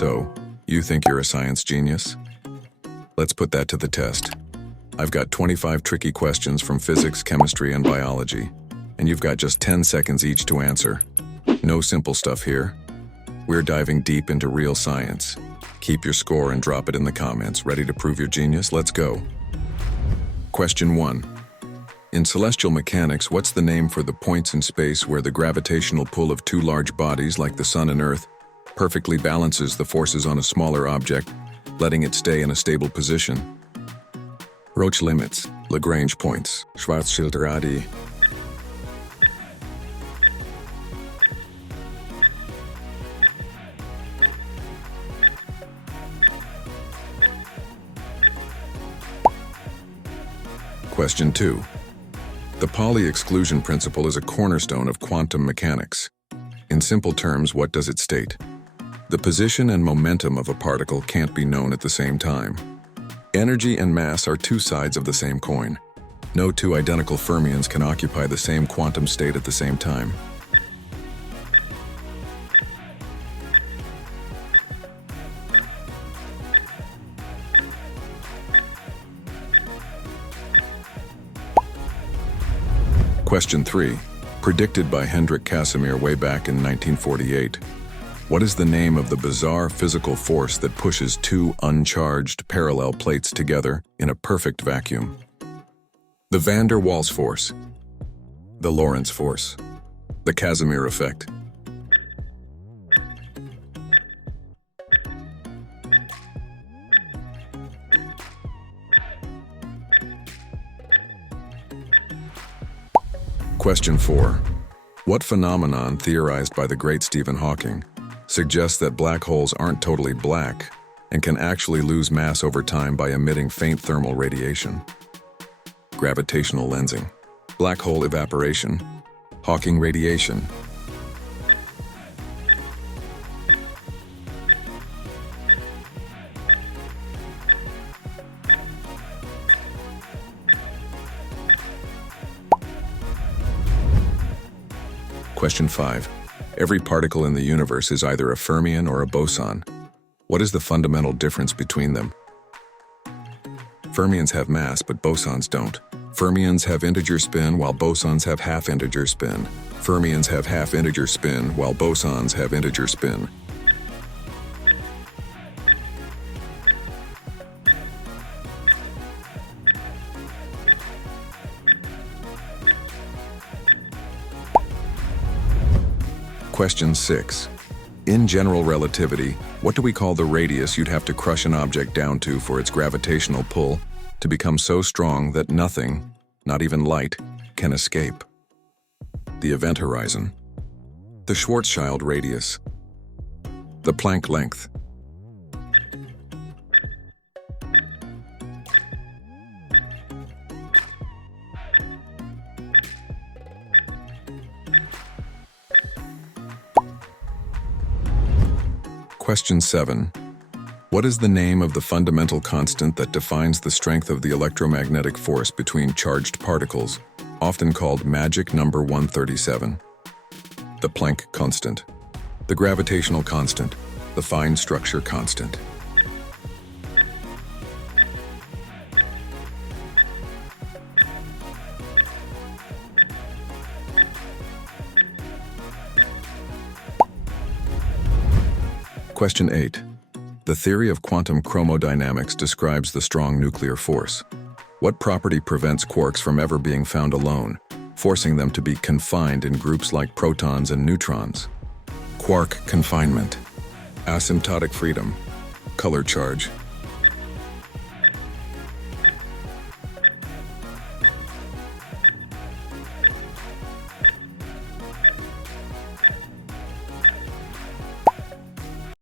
So, you think you're a science genius? Let's put that to the test. I've got 25 tricky questions from physics, chemistry, and biology, and you've got just 10 seconds each to answer. No simple stuff here. We're diving deep into real science. Keep your score and drop it in the comments. Ready to prove your genius? Let's go. Question 1. In celestial mechanics, what's the name for the points in space where the gravitational pull of two large bodies like the Sun and Earth perfectly balances the forces on a smaller object, letting it stay in a stable position? Roche limits, Lagrange points, Schwarzschild-Radii. Question 2. The Pauli exclusion principle is a cornerstone of quantum mechanics. In simple terms, what does it state? The position and momentum of a particle can't be known at the same time. Energy and mass are two sides of the same coin. No two identical fermions can occupy the same quantum state at the same time. Question 3. Predicted by Hendrik Casimir way back in 1948. What is the name of the bizarre physical force that pushes two uncharged parallel plates together in a perfect vacuum? The van der Waals force, the Lorentz force, the Casimir effect. Question 4. What phenomenon theorized by the great Stephen Hawking suggests that black holes aren't totally black and can actually lose mass over time by emitting faint thermal radiation? Gravitational lensing, black hole evaporation, Hawking radiation. Question 5. Every particle in the universe is either a fermion or a boson. What is the fundamental difference between them? Fermions have mass, but bosons don't. Fermions have integer spin, while bosons have half-integer spin. Fermions have half-integer spin, while bosons have integer spin. Question 6. In general relativity, what do we call the radius you'd have to crush an object down to for its gravitational pull to become so strong that nothing, not even light, can escape? The event horizon, the Schwarzschild radius, the Planck length. Question 7. What is the name of the fundamental constant that defines the strength of the electromagnetic force between charged particles, often called magic number 137? The Planck constant, the gravitational constant, the fine structure constant. Question 8. The theory of quantum chromodynamics describes the strong nuclear force. What property prevents quarks from ever being found alone, forcing them to be confined in groups like protons and neutrons? Quark confinement, asymptotic freedom, color charge,